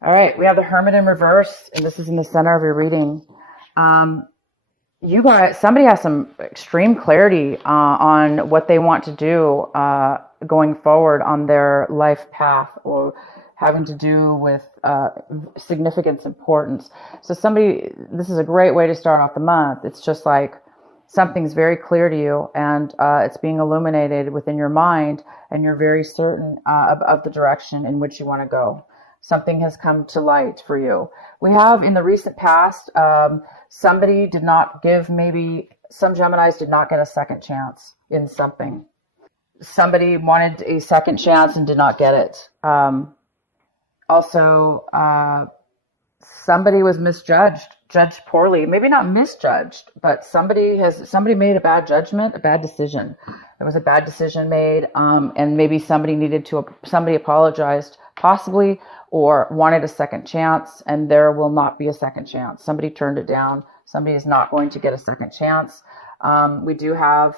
All right, we have the Hermit in reverse, and this is in the center of your reading. You guys, somebody has some extreme clarity on what they want to do going forward on their life path, or having to do with significance, importance. So this is a great way to start off the month. It's just like something's very clear to you, and it's being illuminated within your mind, and you're very certain of the direction in which you want to go. Something has come to light for you. We have in the recent past, somebody did not give, maybe some Geminis did not get a second chance in something. Somebody wanted a second chance and did not get it. Also, somebody was misjudged, judged poorly. Maybe not misjudged, but somebody made a bad judgment, a bad decision. There was a bad decision made, and maybe somebody apologized, possibly, or wanted a second chance, and there will not be a second chance. Somebody turned it down. Somebody is not going to get a second chance. We do have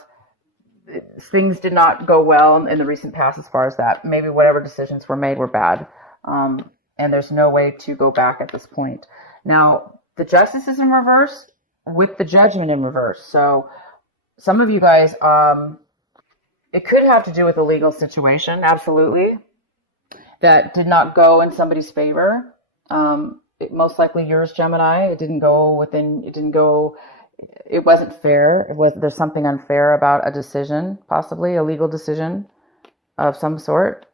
things did not go well in the recent past as far as that. Maybe whatever decisions were made were bad. And there's no way to go back at this point. Now, the Justice is in reverse with the Judgment in reverse. So some of you guys, it could have to do with a legal situation, absolutely, that did not go in somebody's favor. Most likely yours, Gemini. It wasn't fair. There's something unfair about a decision, possibly a legal decision of some sort.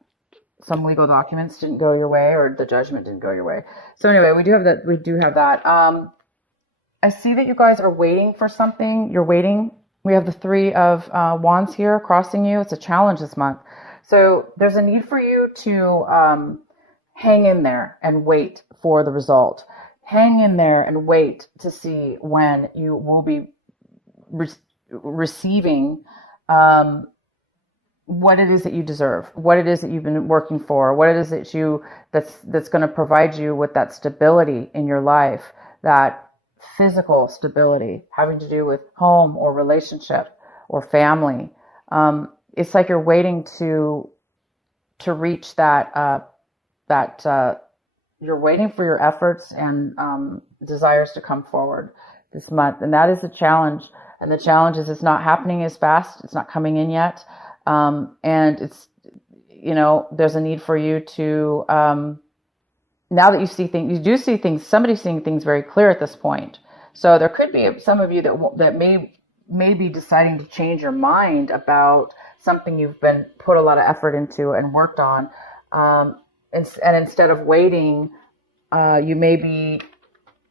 Some legal documents didn't go your way, or the judgment didn't go your way. So anyway, we do have that. I see that you guys are waiting for something. You're waiting. We have the Three of Wands here crossing you. It's a challenge this month. So there's a need for you to hang in there and wait for the result. Hang in there and wait to see when you will be receiving what it is that you deserve, what it is that you've been working for, what it is that's going to provide you with that stability in your life, that physical stability having to do with home or relationship or family. It's like you're waiting to reach that you're waiting for your efforts and desires to come forward this month, and that is the challenge. And the challenge is it's not happening as fast. It's not coming in yet. And it's, there's a need for you to, now that you do see things, somebody's seeing things very clear at this point. So there could be some of you that may be deciding to change your mind about something you've been put a lot of effort into and worked on. And instead of waiting, you may be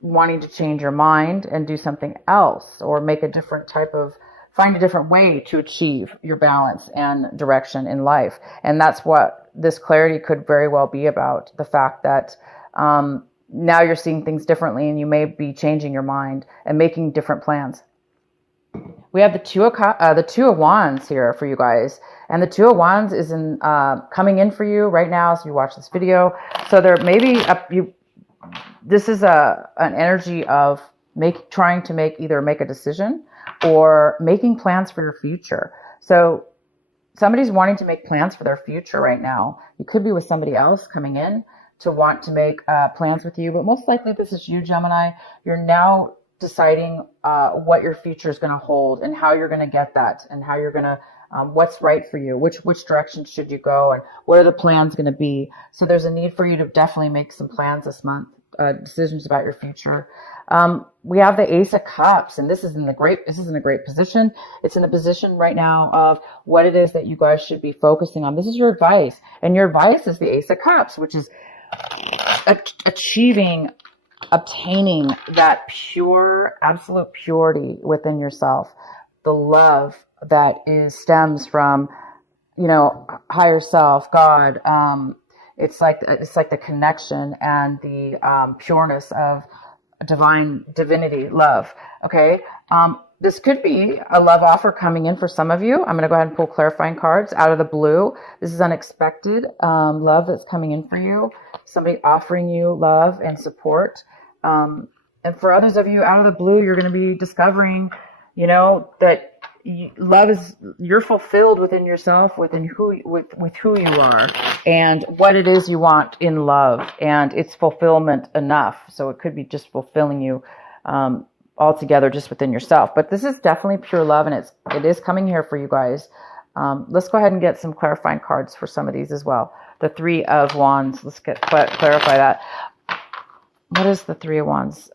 wanting to change your mind and do something else, or find a different way to achieve your balance and direction in life. And that's what this clarity could very well be about. The fact that now you're seeing things differently, and you may be changing your mind and making different plans. We have the Two of Wands here for you guys. And the Two of Wands is coming in for you right now as you watch this video. So there may be this is an energy of trying to either make a decision or making plans for your future. So somebody's wanting to make plans for their future right now. You could be with somebody else coming in to want to make plans with you, but most likely this is you, Gemini. You're now deciding what your future is going to hold and how you're going to get that, and how you're going to what's right for you, which direction should you go, and what are the plans going to be. So there's a need for you to definitely make some plans this month, decisions about your future. We have the Ace of Cups, and this is in a great position. It's in a position right now of what it is that you guys should be focusing on. This is your advice, and your advice is the Ace of Cups, which is obtaining that pure, absolute purity within yourself, the love that stems from, higher self, God. It's like the connection and the pureness of divinity, love. Okay. This could be a love offer coming in for some of you. I'm going to go ahead and pull clarifying cards out of the blue. This is unexpected love that's coming in for you. Somebody offering you love and support. And for others of you, out of the blue, you're going to be discovering, that love is, you're fulfilled within yourself, within with who you are and what it is you want in love, and it's fulfillment enough. So it could be just fulfilling you altogether just within yourself. But this is definitely pure love, and it is coming here for you guys. Let's go ahead and get some clarifying cards for some of these as well. The Three of Wands. Let's clarify that. What is the Three of Wands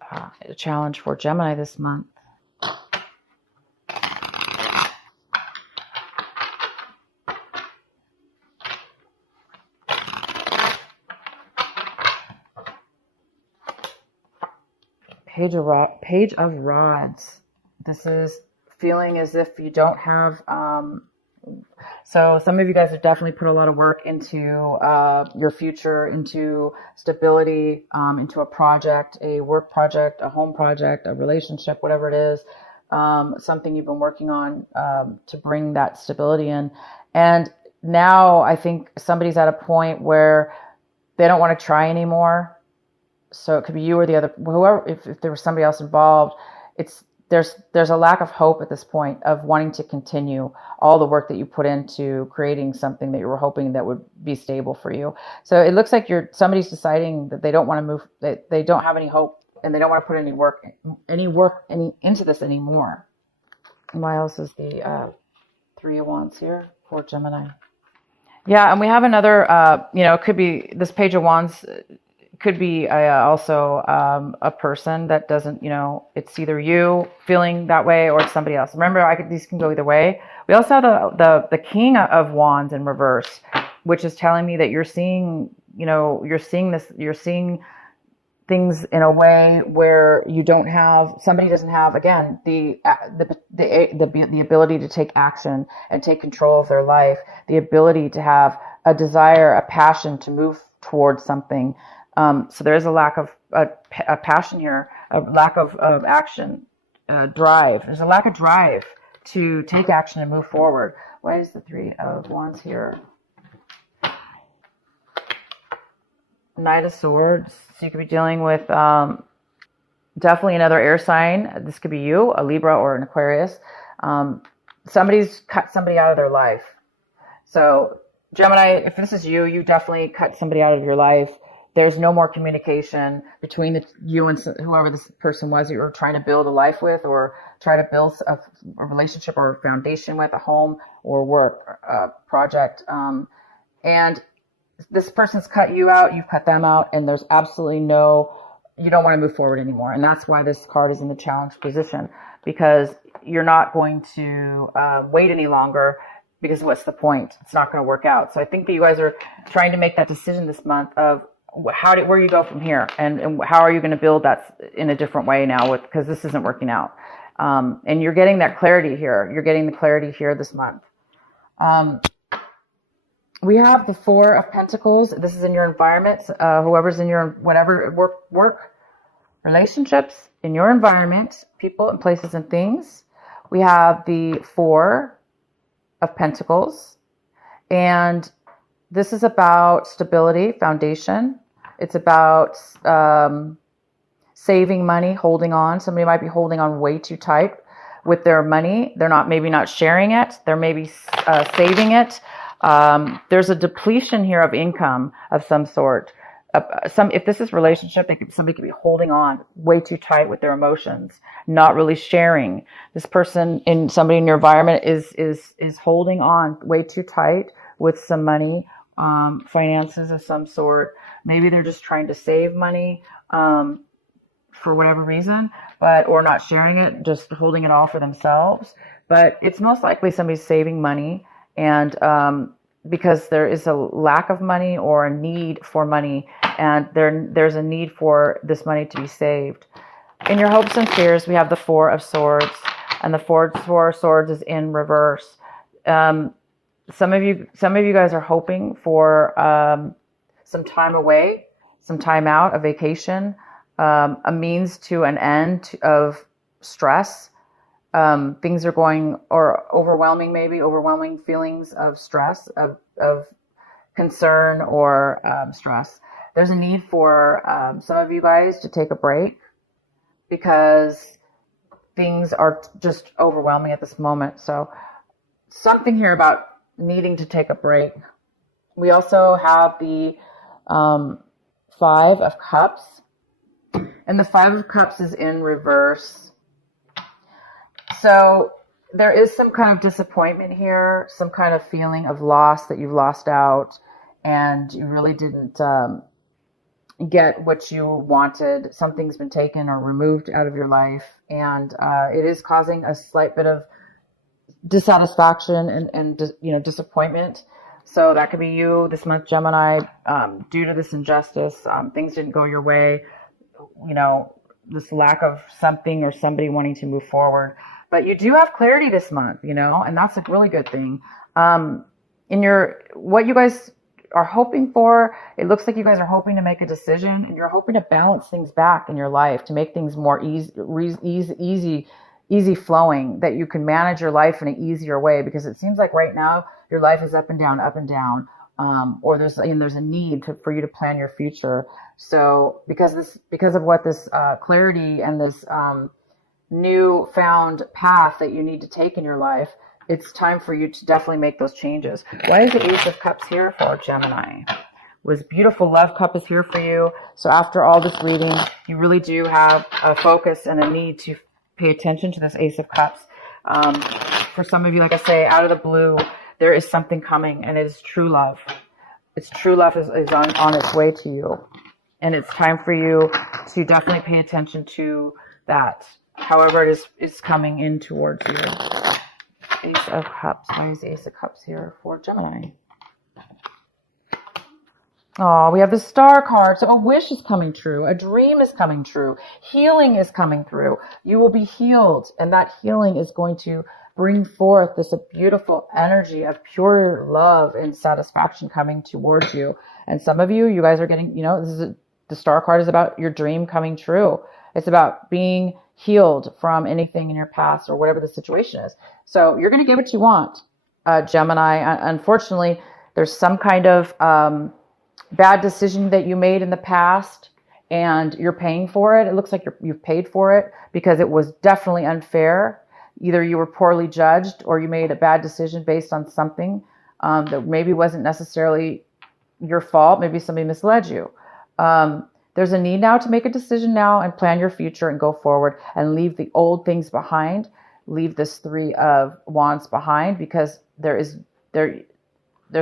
challenge for Gemini this month? Page of Rods. This is feeling as if you don't have, so some of you guys have definitely put a lot of work into your future, into stability, into a project, a work project, a home project, a relationship, whatever it is, something you've been working on to bring that stability in. And now I think somebody's at a point where they don't want to try anymore. So it could be you or the other, whoever, if there was somebody else involved, there's a lack of hope at this point of wanting to continue all the work that you put into creating something that you were hoping that would be stable for you. So it looks like somebody's deciding that they don't want to move, that they don't have any hope, and they don't want to put any work into this anymore. And why else is the Three of Wands here for Gemini? Yeah, and we have another, it could be this Page of Wands. Could be also a person that doesn't, it's either you feeling that way or it's somebody else. Remember, these can go either way. We also have the King of Wands in reverse, which is telling me that you're seeing things in a way where somebody doesn't have, again, the ability to take action and take control of their life, the ability to have a desire, a passion to move towards something. So there is a lack of a passion here, a lack of action, drive. There's a lack of drive to take action and move forward. Why is the Three of Wands here? Knight of Swords. So you could be dealing with definitely another air sign. This could be you, a Libra or an Aquarius. Somebody's cut somebody out of their life. So Gemini, if this is you, you definitely cut somebody out of your life. There's no more communication between you and whoever this person was that you were trying to build a life with, or try to build a relationship or a foundation with, a home or work project. And this person's cut you out, you've cut them out, and there's absolutely you don't want to move forward anymore. And that's why this card is in the challenge position, because you're not going to wait any longer, because what's the point? It's not going to work out. So I think that you guys are trying to make that decision this month of where you go from here, and how are you going to build that in a different way now, because this isn't working out. And you're getting that clarity here. You're getting the clarity here this month. We have the Four of Pentacles. This is in your environment. Whoever's in your whatever work relationships, in your environment, people and places and things. We have the Four of Pentacles, and this is about stability, foundation. It's about saving money, holding on. Somebody might be holding on way too tight with their money. They're maybe not sharing it. They're maybe saving it. There's a depletion here of income of some sort. If this is relationship, somebody could be holding on way too tight with their emotions, not really sharing. This person, somebody in your environment is holding on way too tight with some money. Finances of some sort. Maybe they're just trying to save money for whatever reason, or not sharing it, just holding it all for themselves. But it's most likely somebody's saving money, and because there is a lack of money or a need for money, and there's a need for this money to be saved. In your hopes and fears, we have the Four of Swords, and the Four of Swords is in reverse. Some of you guys are hoping for some time away, some time out, a vacation, a means to an end of stress. Things are going, or overwhelming feelings of stress, of concern or stress. There's a need for some of you guys to take a break, because things are just overwhelming at this moment. So something here about needing to take a break. We also have the Five of Cups, and the Five of Cups is in reverse. So there is some kind of disappointment here, some kind of feeling of loss, that you've lost out and you really didn't get what you wanted. Something's been taken or removed out of your life, and it is causing a slight bit of dissatisfaction and disappointment. So that could be you this month, Gemini, due to this injustice. Things didn't go your way, this lack of something or somebody wanting to move forward. But you do have clarity this month, and that's a really good thing. What you guys are hoping for, it looks like you guys are hoping to make a decision, and you're hoping to balance things back in your life to make things more easy flowing, that you can manage your life in an easier way, because it seems like right now your life is up and down, or there's a need for you to plan your future. So because of what this clarity and this new found path that you need to take in your life, it's time for you to definitely make those changes. Why is the Ace of Cups here for Gemini? Was beautiful love cup is here for you. So after all this reading, you really do have a focus and a need to pay attention to this Ace of Cups. For some of you, like I say, out of the blue, there is something coming, and it is true love. It's true love is on its way to you. And it's time for you to definitely pay attention to that, however it is coming in towards you. Ace of Cups. Why is the Ace of Cups here for Gemini? Oh, we have the Star card. So a wish is coming true. A dream is coming true. Healing is coming through. You will be healed, and that healing is going to bring forth this beautiful energy of pure love and satisfaction coming towards you. And some of you guys are getting, the Star card is about your dream coming true. It's about being healed from anything in your past or whatever the situation is. So you're going to get what you want, Gemini. Unfortunately, there's some kind of bad decision that you made in the past, and you're paying for it. It looks like you've paid for it because it was definitely unfair. Either you were poorly judged, or you made a bad decision based on something that maybe wasn't necessarily your fault. Maybe somebody misled you. There's a need now to make a decision now and plan your future and go forward and leave the old things behind. Leave this Three of Wands behind, because there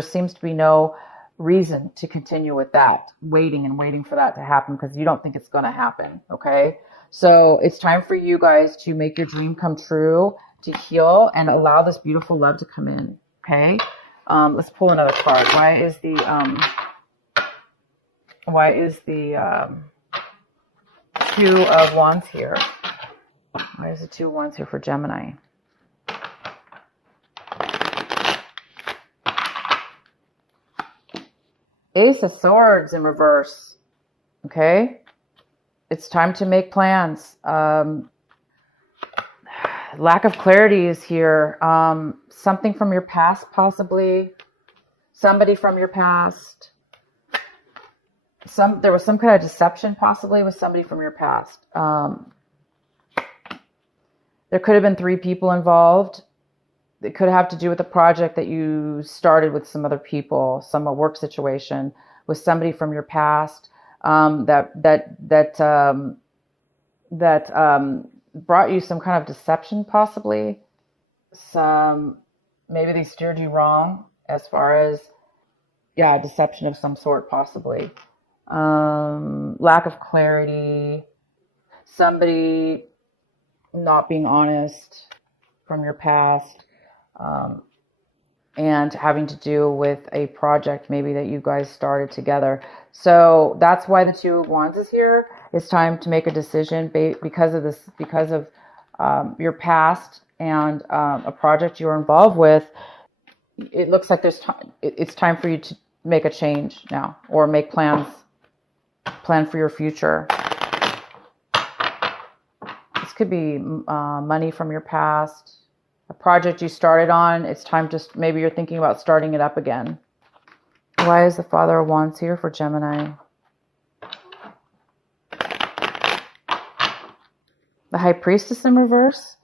seems to be no reason to continue with that, waiting for that to happen, because you don't think it's going to happen. Okay. So it's time for you guys to make your dream come true, to heal, and allow this beautiful love to come in. Okay. Let's pull another card. Why is the Two of Wands here? Why is the Two of Wands here for Gemini? Ace of Swords in reverse. Okay. It's time to make plans. Lack of clarity is here. Something from your past, possibly. Somebody from your past. There was some kind of deception, possibly, with somebody from your past. There could have been 3 people involved. It could have to do with a project that you started with some other people, some work situation with somebody from your past that brought you some kind of deception, possibly. Maybe they steered you wrong as far as, deception of some sort, possibly. Lack of clarity, somebody not being honest from your past. And having to do with a project maybe that you guys started together. So that's why the Two of Wands is here. It's time to make a decision because of your past and a project you're involved with. It looks like it's time for you to make a change now, or make plan for your future. This could be money from your past. A project you started on, it's time to, maybe you're thinking about starting it up again. Why is the Father of Wands here for Gemini? The High Priestess in reverse.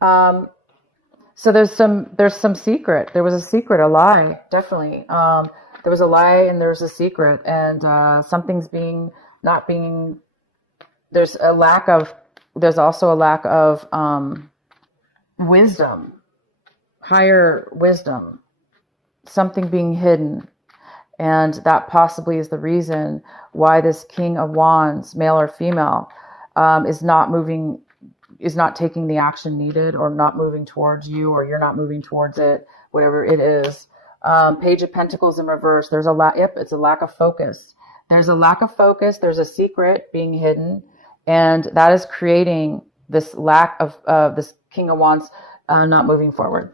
So there's some secret. There was a secret, a lie, definitely. There was a lie and there's a secret, and something's not being. There's also a lack of wisdom, higher wisdom, something being hidden. And that possibly is the reason why this King of Wands, male or female, is not taking the action needed, or not moving towards you, or you're not moving towards it, whatever it is. Page of Pentacles in reverse. There's it's a lack of focus. There's a lack of focus. There's a secret being hidden, and that is creating this lack of this King of Wands not moving forward.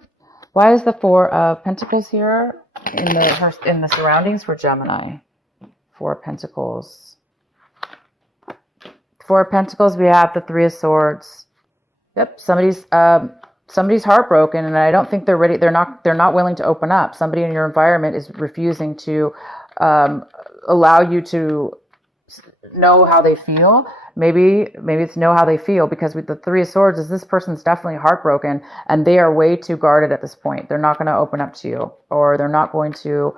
Why is the Four of Pentacles here in the surroundings for Gemini? Four of Pentacles. Four of Pentacles. We have the Three of Swords. Yep, somebody's heartbroken, and I don't think they're ready. They're not willing to open up. Somebody in your environment is refusing to allow you to know how they feel. Maybe it's know how they feel, because with the Three of Swords, is this person's definitely heartbroken, and they are way too guarded at this point. They're not going to open up to you, or they're not going to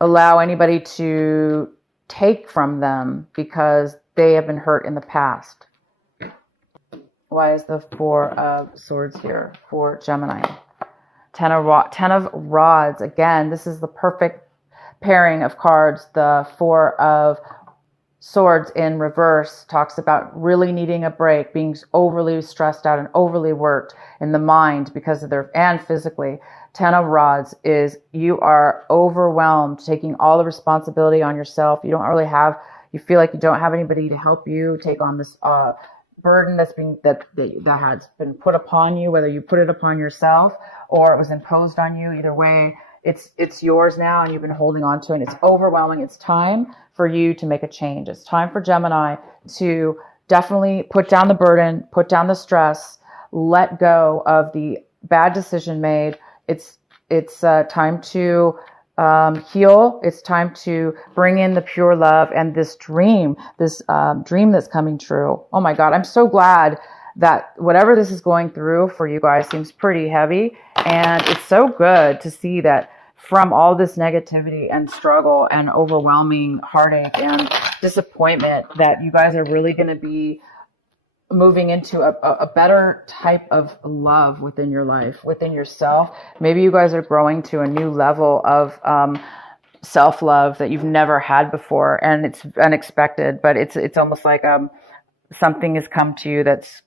allow anybody to take from them because they have been hurt in the past. Why is the Four of Swords here for Gemini? Ten of Rods. Again, this is the perfect pairing of cards. The Four of Swords in reverse talks about really needing a break, being overly stressed out and overly worked in the mind because of and physically. Ten of Rods is you are overwhelmed, taking all the responsibility on yourself. You feel like you don't have anybody to help you take on this burden that has been put upon you, whether you put it upon yourself or it was imposed on you. Either way, it's yours now, and you've been holding on to it, and it's overwhelming. It's time for you to make a change. It's time for Gemini to definitely put down the burden, put down the stress, let go of the bad decision made. It's time to heal. It's time to bring in the pure love and this dream that's coming true. Oh my God, I'm so glad that whatever this is going through for you guys seems pretty heavy. And it's so good to see that from all this negativity and struggle and overwhelming heartache and disappointment, that you guys are really going to be moving into a better type of love within your life, within yourself. Maybe you guys are growing to a new level of self-love that you've never had before, and it's unexpected, but it's almost like something has come to you that's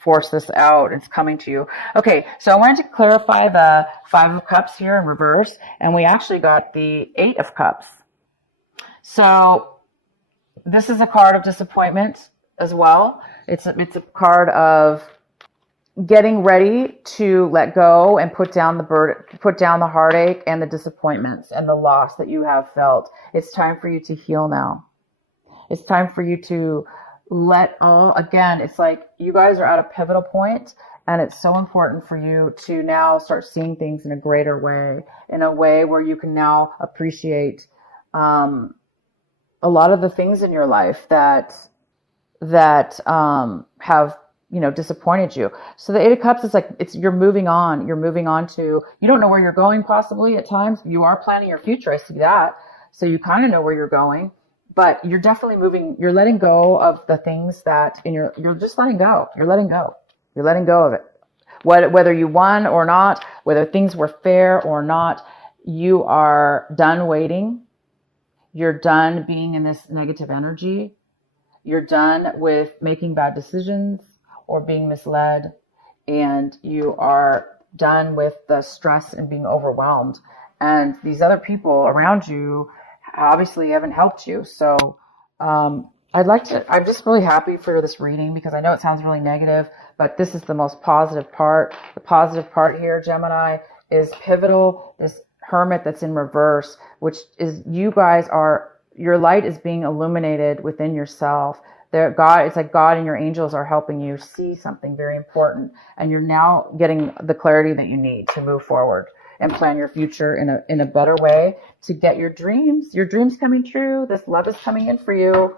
forced this out. It's coming to you. Okay, so I wanted to clarify the Five of Cups here in reverse, and we actually got the Eight of Cups. So this is a card of disappointment as well. It's a card of getting ready to let go and put down the burden, put down the heartache and the disappointments and the loss that you have felt. It's time for you to heal now. It's time for you to again, it's like you guys are at a pivotal point, and it's so important for you to now start seeing things in a greater way, in a way where you can now appreciate a lot of the things in your life that have, disappointed you. So the Eight of Cups is like, you're moving on. You're moving on to, you don't know where you're going possibly at times. You are planning your future. I see that. So you kind of know where you're going, but you're definitely moving. You're letting go of the things that you're just letting go. You're letting go. You're letting go of it. Whether you won or not, whether things were fair or not, you are done waiting. You're done being in this negative energy. You're done with making bad decisions or being misled, and you are done with the stress and being overwhelmed. And these other people around you obviously haven't helped you. So I'm just really happy for this reading, because I know it sounds really negative, but this is the most positive part. The positive part here, Gemini, is pivotal. This Hermit that's in reverse, which is your light is being illuminated within yourself. It's like God and your angels are helping you see something very important, and you're now getting the clarity that you need to move forward and plan your future in a better way to get your dreams coming true. This love is coming in for you.